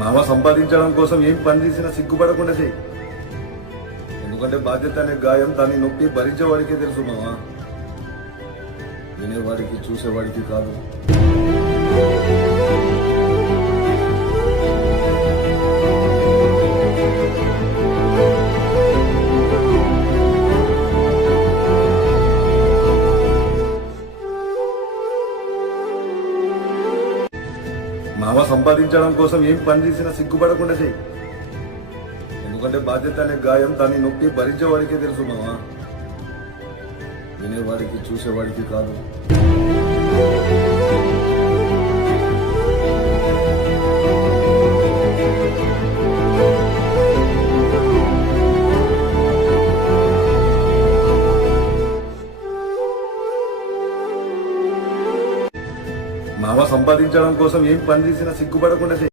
మావ సంపాదించడం కోసం ఏం పని చేసినా సిగ్గుపడకుండా చెయ్యి. ఎందుకంటే బాధ్యత అనే గాయం దాన్ని నొప్పి భరించేవాడికే తెలుసు మావ, వినేవాడికి చూసేవాడికి కాదు. మావ సంపాదించడం కోసం ఏం పని చేసినా సిగ్గుపడకుండా చెయ్యి. ఎందుకంటే బాధ్యత అనే గాయం దాన్ని నొప్పి భరించేవాడికే తెలుసు మావ, వినేవాడికి చూసేవాడికి కాదు. మావ సంపాదించడం కోసం ఏం పని చేసినా సిగ్గుపడకుండా చెయ్యి.